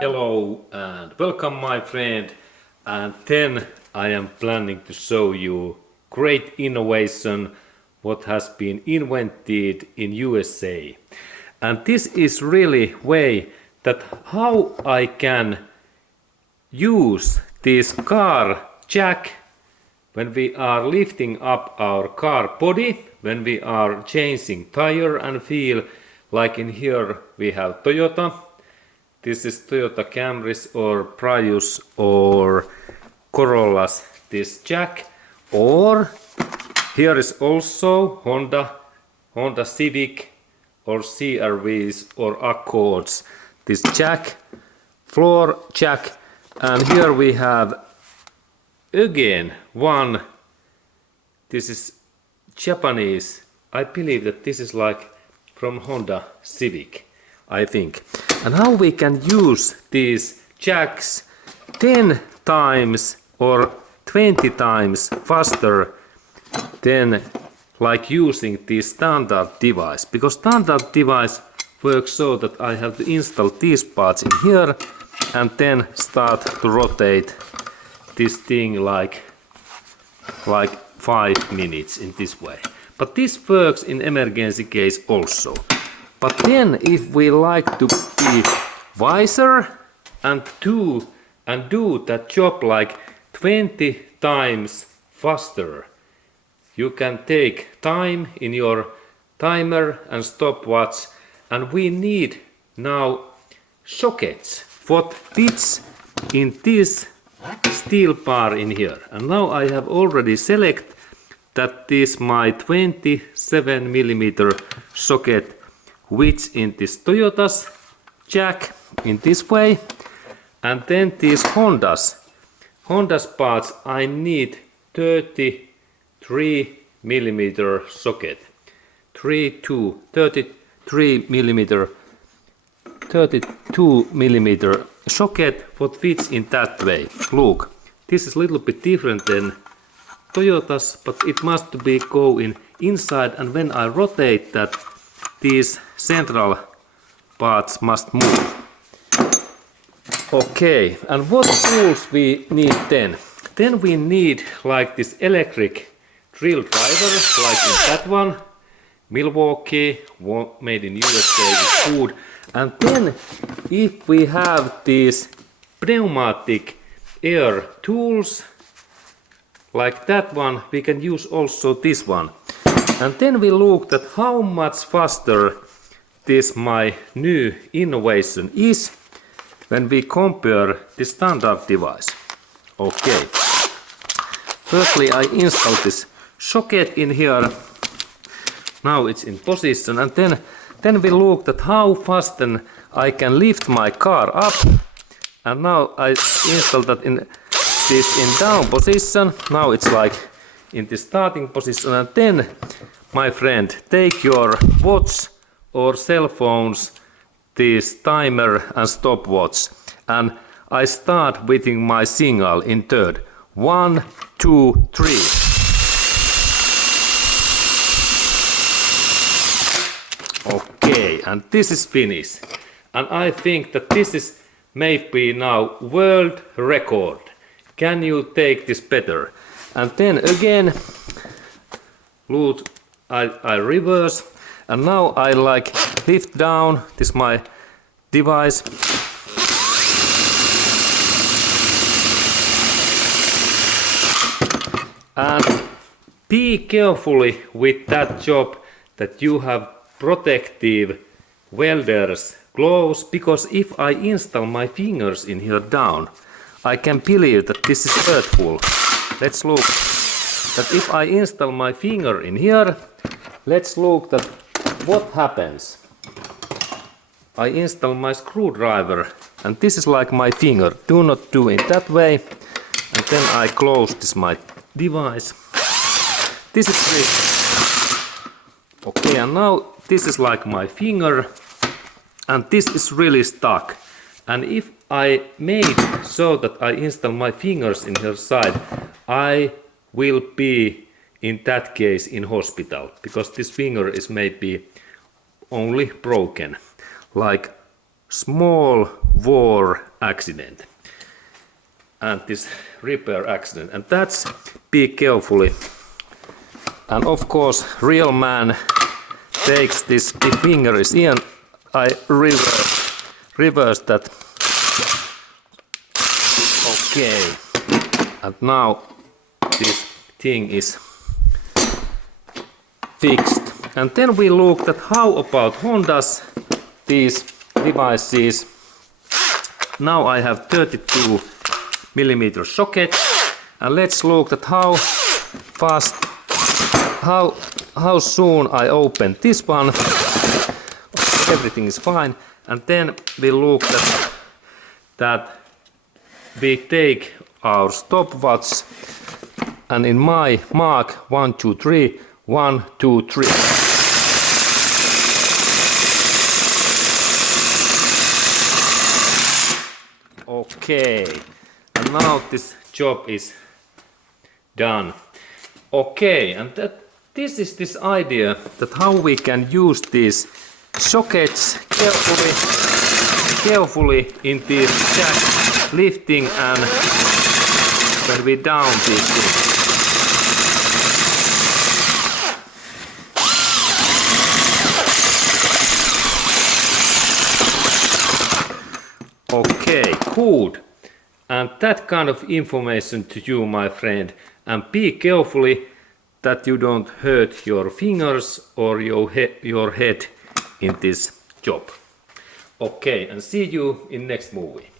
Hello and welcome my friend, and then I am planning to show you great innovation what has been invented in USA. And this is really way that how I can use this car jack when we are lifting up our car body, when we are changing tire and feel like in here we have Toyota. This is Toyota Camrys or Prius or Corollas, this jack. Or here is also Honda Civic or CRVs or Accords, this jack, floor jack. And here we have again one, this is Japanese, I believe that this is like from Honda Civic, I think. And how we can use these jacks 10 times or 20 times faster than like using this standard device. Because standard device works so that I have to install these parts in here and then start to rotate this thing like 5 minutes in this way. But this works in emergency case also. But then if we like to be wiser and do that job like 20 times faster, you can take time in your timer and stopwatch, and we need now sockets what fits in this steel bar in here. And now I have already selected that this my 27 mm socket which in this Toyota's jack in this way, and then these Honda's parts I need 33 mm socket, 32 mm socket what fits in that way. Look, this is a little bit different than Toyota's, but it must be going inside, and when I rotate that, these central parts must move. Okay, and what tools we need then? Then we need like this electric drill driver, like in that one, Milwaukee, made in USA, is good. And then if we have these pneumatic air tools, like that one, we can use also this one. And then we looked at how much faster this my new innovation is when we compare the standard device. Okay. Firstly, I install this socket in here. Now it's in position, and then we looked at how fast then I can lift my car up. And now I installed that in this in down position. Now it's like in the starting position, and then, my friend, take your watch or cell phones, this timer and stopwatch, and I start with my signal in third. 1, 2, 3. Okay, and this is finished. And I think that this is maybe now world record. Can you take this better? And then again, look, I reverse, and now I like lift down this my device. And be carefully with that job that you have protective welder's gloves, because if I install my fingers in here down, I can believe that this is hurtful. Let's look that if I install my finger in here, let's look that what happens. I install my screwdriver, and this is like my finger. Do not do it that way. And then I close this my device. This is free. Okay, and now this is like my finger, and this is really stuck. And if I made so that I install my fingers in her side, I will be in that case in hospital, because this finger is maybe only broken, like small war accident and this repair accident, and that's be carefully. And of course real man takes this, the finger is in, I reverse that. Okay, and now this thing is fixed. And then we looked at how about Honda's these devices. Now I have 32mm socket, and let's look at how fast, how soon I open this one. Everything is fine. And then we looked at that we take our stopwatch, and in my mark 1, 2, 3, 1, 2, 3. Okay, and now this job is done. Okay, and this is this idea that how we can use these sockets carefully in this jack lifting and when we down this thing. Okay, good. And that kind of information to you, my friend. And be carefully that you don't hurt your fingers or your head in this job. Okay, and see you in next movie.